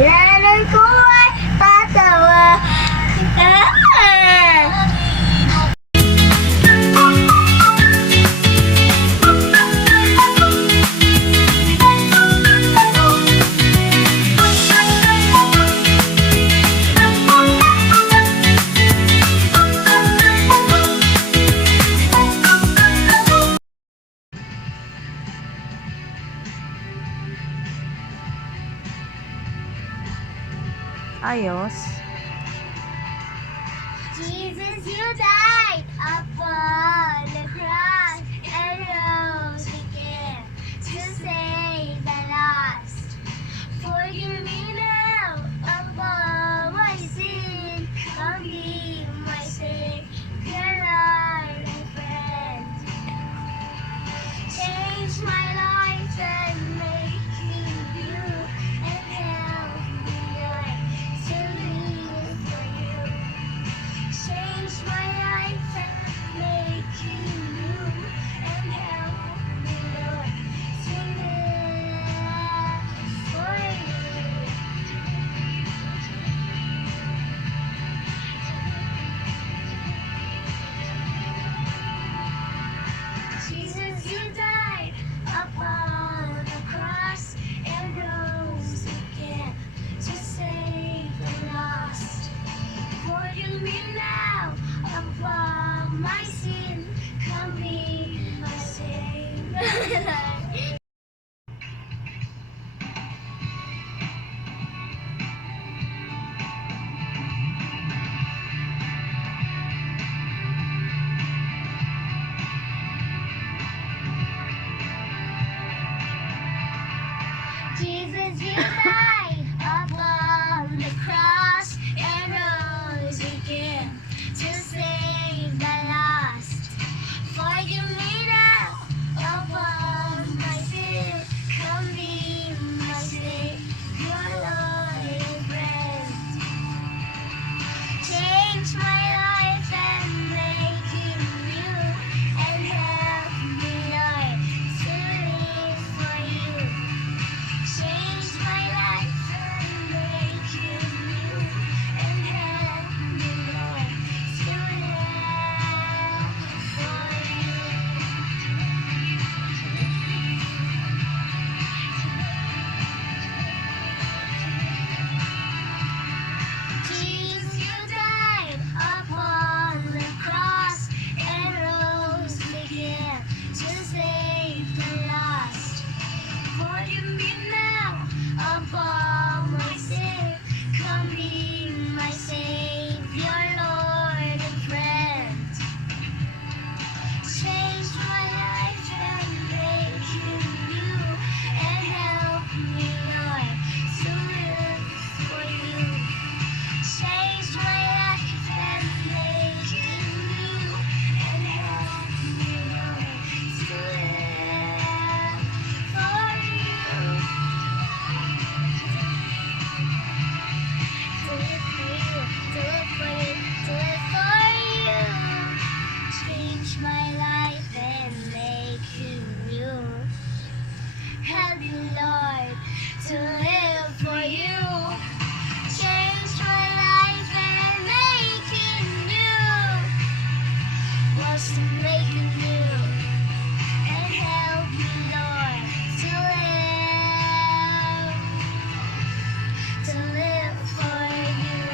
Yanan ko ay tatawa. Ayos. Jesus, you died upon the cross and rose again to save the lost. Forgive me now of all my sin. Come be my Savior, Lord and friend. Change my life and make me new and help me, Lord, to live for you. Change my life and make me new and help me, Lord, to live for you. Jesus, you died upon the cross and rose again to save the lost. Forgive me now of all my sin. Come be my Savior. Jesus, you died upon the cross and rose again to save the lost. Forgive me now of all my sin. Come be my Savior, Lord and friend. Change my life and make it new and help me, Lord, to live for you. Change my life and make it new and help me, Lord, to live for you. Jesus, you died upon the cross and rose again to save the lost. Forgive me now of all my sin. Come be my Savior, Lord and friend. Change my life and make it new and help me, Lord, to live for you. Change my life and make it new and help me, Lord, to live for you. To live for you, to live for you, to live for you. Change my life and make it new. Help you, Lord, to live for you. Change my life and make it new. Wants to make it new and help me, Lord, to live for you.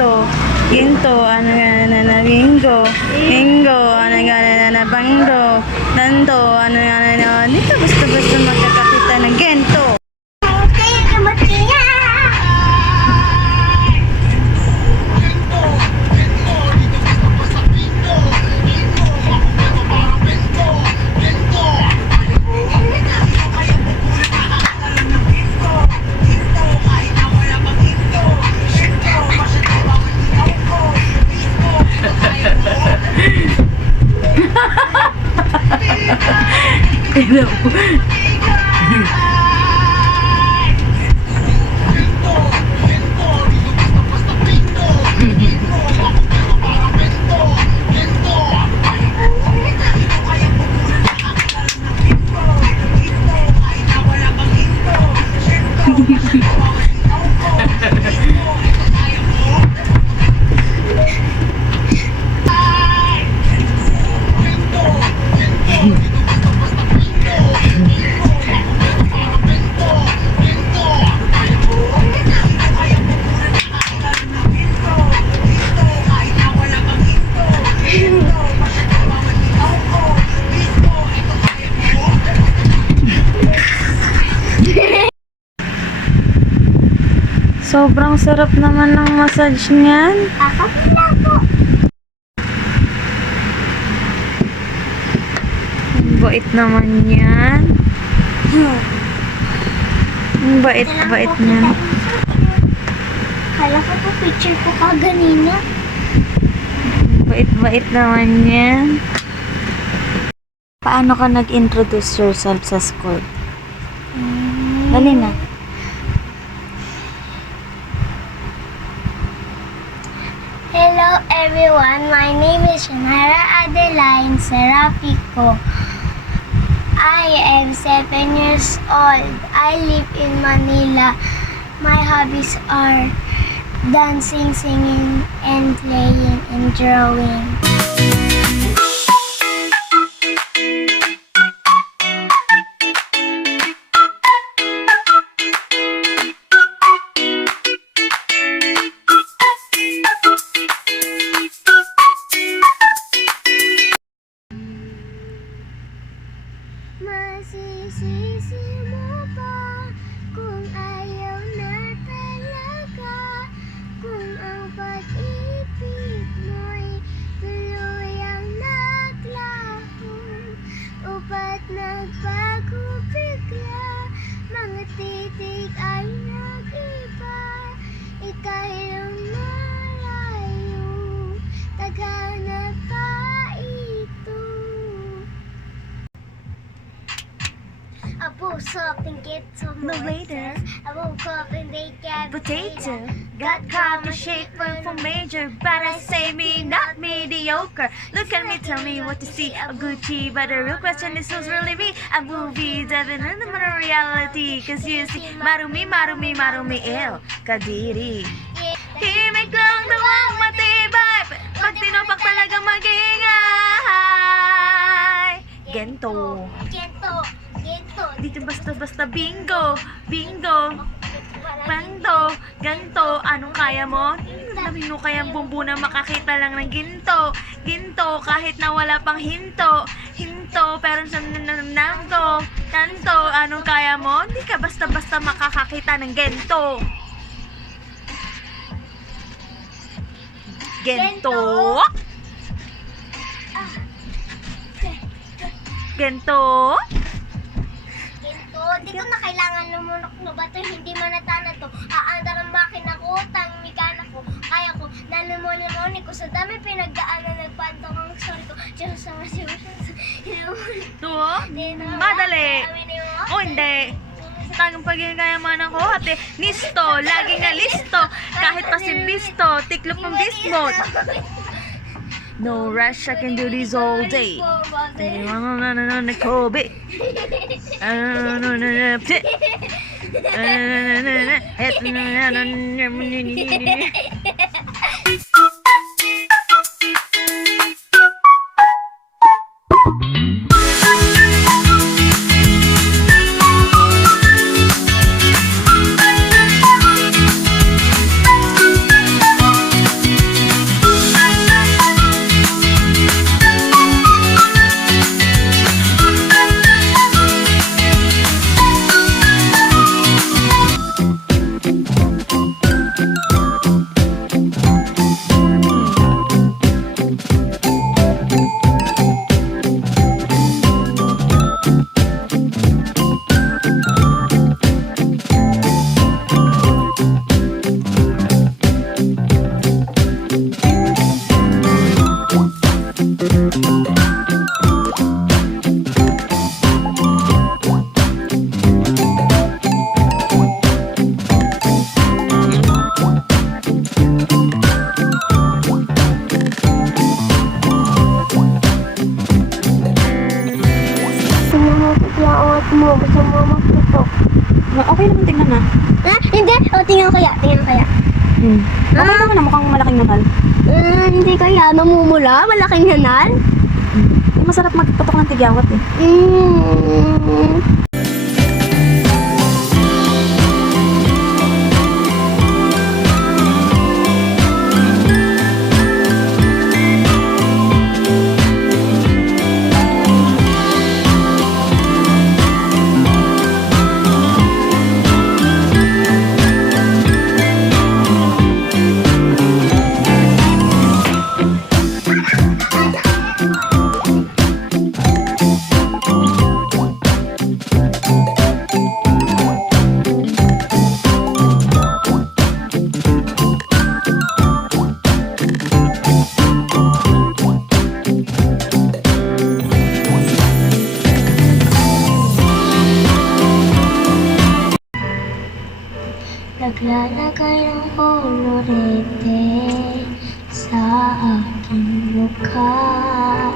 ginto. Ginto, ano na bingo. Bingo, ano na bangdo. Nando, ano na dito basta-basta makakakita ng ginto. Kaya naman kaya. Sobrang sarap naman ng massage niyan. Kakapila po. Ang bait naman yan. Ang bait-bait niyan. Kala ko po picture ko ka ganina. Ang bait-bait naman yan. Paano ka nag-introduce yourself sa school? Dali na. Hello everyone, my name is Shannara Adeline Serafico. I am 7 years old. I live in Manila. My hobbies are dancing, singing, and playing and drawing. Masisisi mo ba kung ayaw na talaga, kung ang pag-ibig mo'y tuluyang naglaho, o ba't nagbago bigla, mga titig ay nag-iba, ika'y lumalayo, taghanap pa ito. A puso can get some No later. later. I woke up and they got Potato, got caught to shake one for major, but I say me not mediocre. Look at me, tell me what to see. A Gucci, but the real question is who's really me? A movie, devil in the reality. Cause you see, marumi, marumi, marumi, el, kadiri. Himik lang daw ang matibay, pag tinopak talagang mag-ingay. Gento. Gento. Gento. Dito basta-basta bingo, bingo. Ganto, ganto, anong kaya mo? Sabi mo kayang bumbu na makakita lang ng ginto. Ginto, kahit na wala pang hinto. Hinto, pero sa nanto. Tanto, anong kaya mo? Hindi ka basta-basta makakakita ng gento. Gento. Gento. Gento. Di ko na kailangan lumunok na ba ito? Hindi man natana to. Aandar ang makina ko, tangmikana ko. Kaya ko, nalimoni ko. Sa dami pinagdaanan, nagpantong ang sorry ko. Diyos sa masibusyon. Ito, madali. O hindi. Tagang pagkakayaman ako, ate. Nisto, laging na listo. Kahit pa si Bisto, tiklop ng bismot. No rush, I can do this all day. Kobe. naman tingnan na. Ha? Hindi. O, tingnan kaya. Tingnan kaya. Okay naman na mukhang malaking nanal. Hindi kaya. Namumula. Malaking hanal. Masarap magpatok ng tigyawat eh. Naglalagay ng kolorete sa aking mukha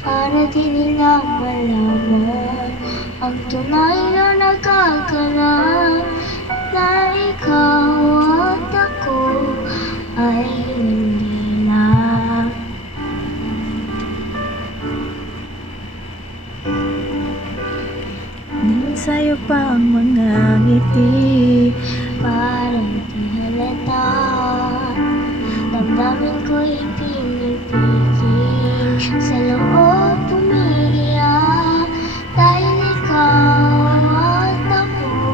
para di nila malaman ang tunay na nagaganap na ikaw at ako ay hindi na. Nang sa'yo pa ang mga ngiti, Parang di halata, damdamin ko'y pinipigil, sa loob umiiyak, dahil ikaw at ako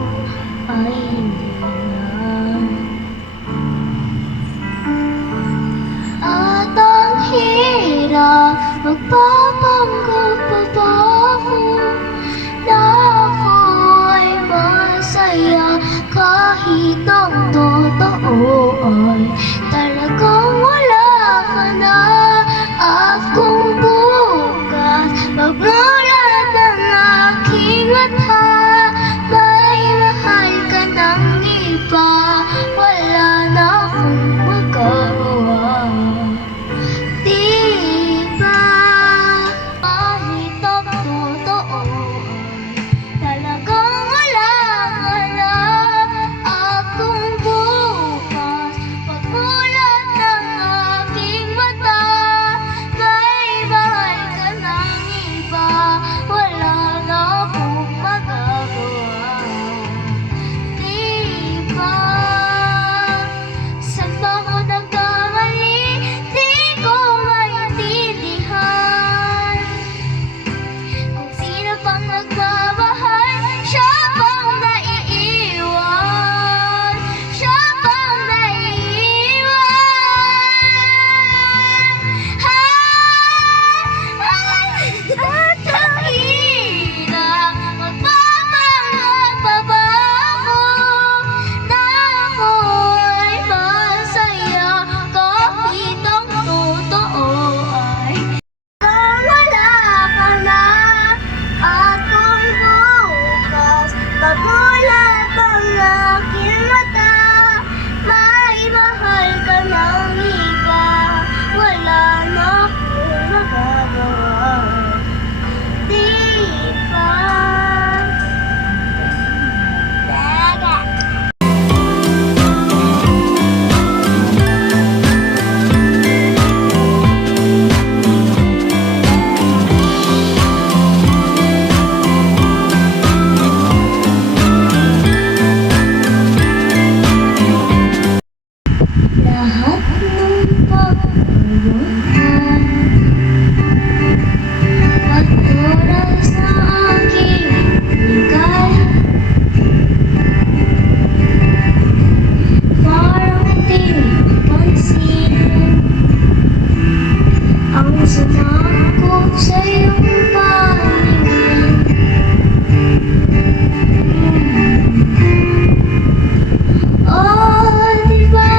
ay hindi na. At ang hirap, magpapanggap pa ba ako na ako'y masaya kahit ang totoo ay talagang wala ka na. At kung bukas magmulat ang aking mata, may mahal ka ng iba, wala na akong magagawa. Di ba kahit ang totoo ay talagang wala ka na. At kung bukas pagmulat ng aking mata, may mahal ka ng iba, wala na akong magagawa. Di ba saan ba ako nagkamali? Di ko maintindihan kung sino pang nagmamahal, siya pang naiiwan, siya pang naiiwan. At ang hirap, magpapanggap pa ba ako na ako'y masaya kahit ang totoo ay wala ka na. At kung bukas pagmulat ang aking mata, may mahal ka ng iba, wala na akong magagawa. Di ba? Dagat. Lahat ng pagkuluhan at oras na aking bigay, parang di pansin ang sumakot sa iyong paningin. Oh, di ba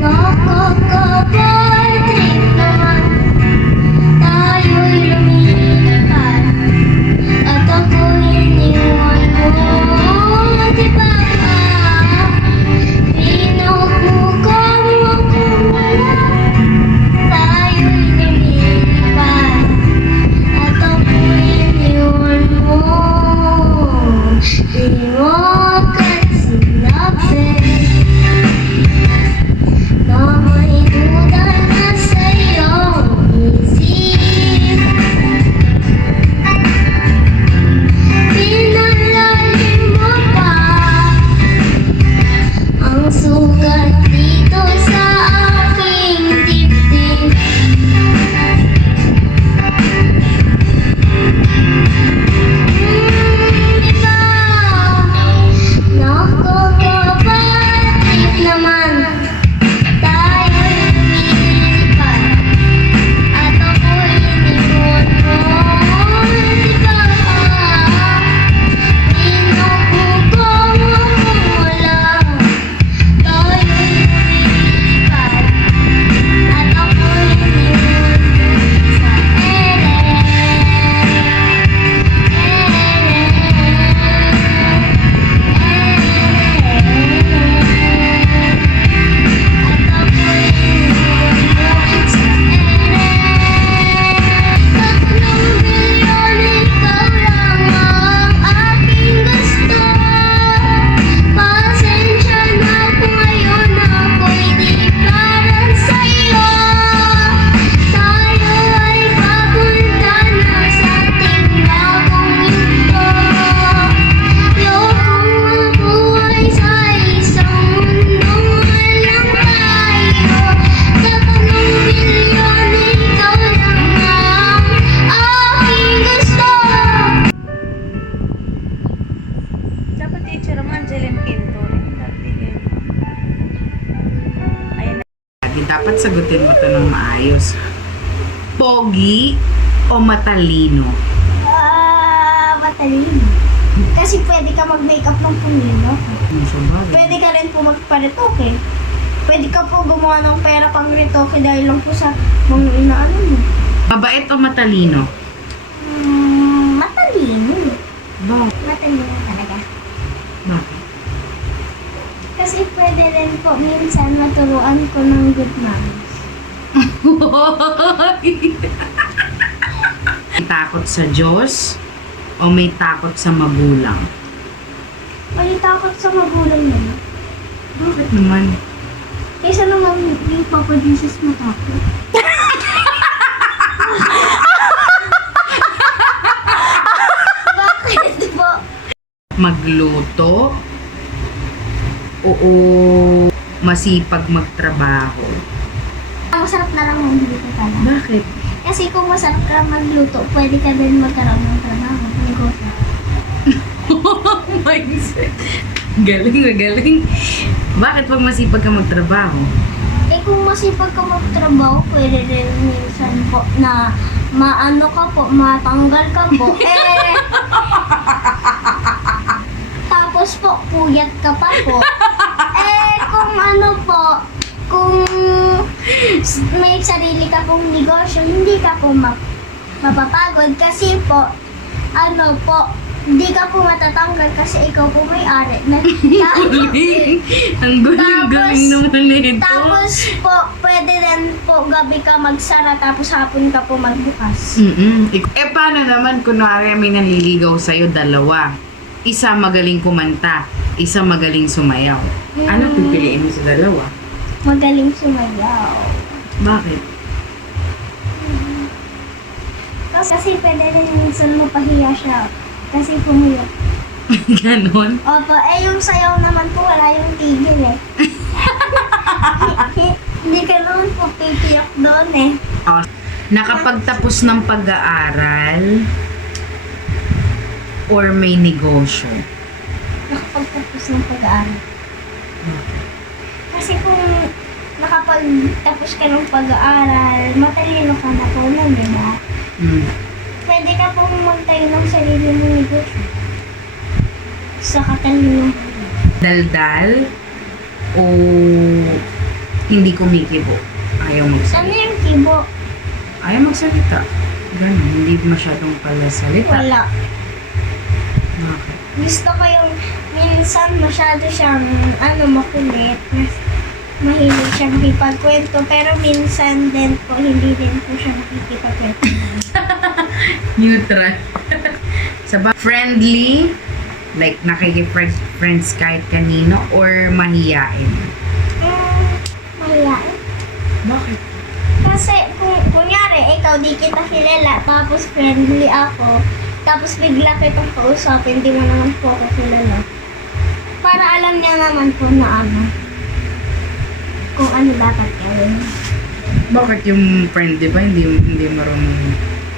nakakabay Dapat sagutin mo to ng maayos. Pogi o matalino? Matalino. Kasi pwede ka mag-makeup ng pumilo. Pwede ka rin po magparetoke. Pwede ka po gumawa ng pera pang retoke dahil lang po sa mga inaano mo. Mabait o matalino? Matalino. Bakit? Matalino talaga. Bakit? Kasi pwede rin po minsan maturuan ko ng good manners. May takot sa Diyos o may takot sa magulang? May takot sa magulang naman. Bakit naman? Kaysa naman yung Papa Jesus matakot. Bakit po? Magluto o masipag magtrabaho? Ang masarap na lang magluto pala. Bakit? Kasi kung masarap ka magluto, pwede ka din magkaroon ng trabaho. Negosyo. Mindset. Galing. Bakit pag masipag ka magtrabaho? Eh kung masipag ka magtrabaho, pwede rin minsan po na maano ka po, matanggal ka po. Tapos po, puyat ka pa po. Kung ano po, kung may sarili ka pong negosyo, hindi ka po mapapagod kasi po, ano po, hindi ka po matatanggal kasi ikaw po may-ari. Ang galing naman nito. Tapos po, pwede rin po gabi ka magsara tapos hapon ka po magbukas. Paano naman kunwari may nanliligaw sa'yo, dalawa? Isa magaling kumanta, isa magaling sumayaw. Ano pipiliin mo sa dalawa? Magaling sumayaw. Bakit? Kasi pwede rin minsan mapahiya siya. Kasi pumuyot. Ganon? Opo, yung sayaw naman po wala yung tigil eh. Hindi ka naman po pipiyak doon eh. Nakapagtapos ng pag-aaral or may negosyo? Nakapagtapos ng pag-aaral. Kasi kung nakapagtapos ka ng pag-aaral, matalino ka na po nun, di ba? Pwede ka pong magtayo ng sarili mong negosyo. Sa katalino. Daldal o hindi kumikibo? Ayaw Ano magsalita? yung kibo? Ayaw magsalita. Ganun, hindi masyadong pala salita. Wala. Bakit? Gusto ko yung minsan masyado siyang makulit. Mahilig siyang ipagkwento. Pero minsan din po, hindi din po siya nakikipagkwento. Neutral. Friendly, like nakikipag-friends kahit kanino, or mahiyain? Mahiyain. Bakit? Kasi kung kunyari, ikaw di kita kilala, tapos friendly ako, tapos bigla kitang kausapin, di mo naman po ako kilala. Para alam niya naman po na kung ano dapat gawin. Bakit yung friend, di ba, hindi marunong,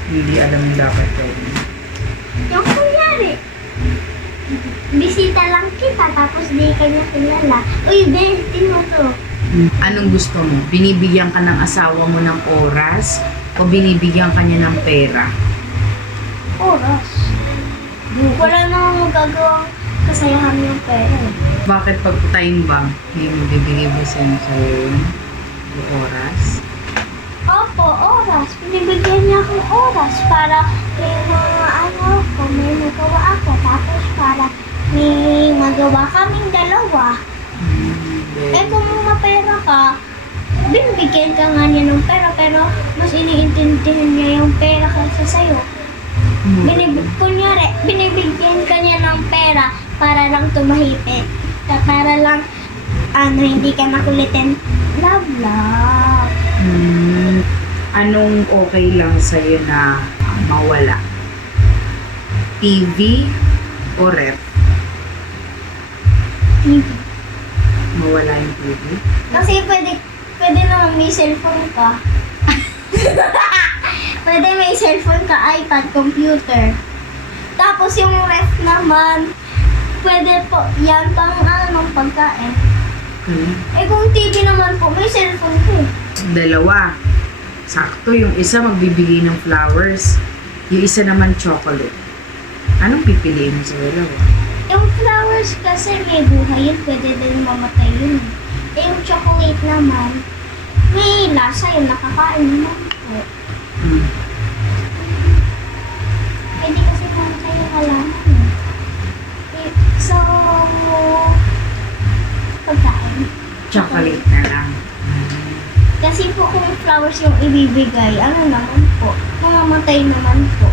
hindi alam yung dapat gawin? Yung kunyari, bisita lang kita, tapos di kanya kilala. Uy, bentin mo to. Anong gusto mo? Binibigyan ka ng asawa mo ng oras o binibigyan ka niya ng pera? Oras. Wala namang magagawang kasayahan yung pera. Bakit pag time ba, may magbibigay ba sa'yo yun? Yung oras? Opo, oras. Binibigyan niya akong oras para may may magawa ako. Tapos para may magawa kaming dalawa. Kung mapera ka, binibigyan ka nga niya ng pera, pero mas iniintindihan niya yung pera kaysa sa'yo. Kunyari, binibigyan ka niya ng pera para lang tumahimik. Para lang, hindi ka nakulitin. Love, love. Anong okay lang sa'yo na mawala? TV o ref? TV. Mawala yung TV? Kasi pwede naman may cellphone ka. Pwede may cellphone ka, iPad, computer. Tapos yung ref naman, pwede po, yan pang pagkain. Hmm. Eh kung TV naman po, may cellphone po. Dalawa. Sakto, yung isa magbibigay ng flowers. Yung isa naman chocolate. Anong pipiliin mo sa dalawa? Yung flowers kasi may buhay yun, pwede din mamatay yun. Eh yung chocolate naman, may lasa yun, nakakain naman po. Hmm. Pwede kasi mamatay yung halaman. Eh, so, pagkain. Chocolate na lang. Kasi po kung flowers yung ibibigay, ano naman po, mamamatay naman po.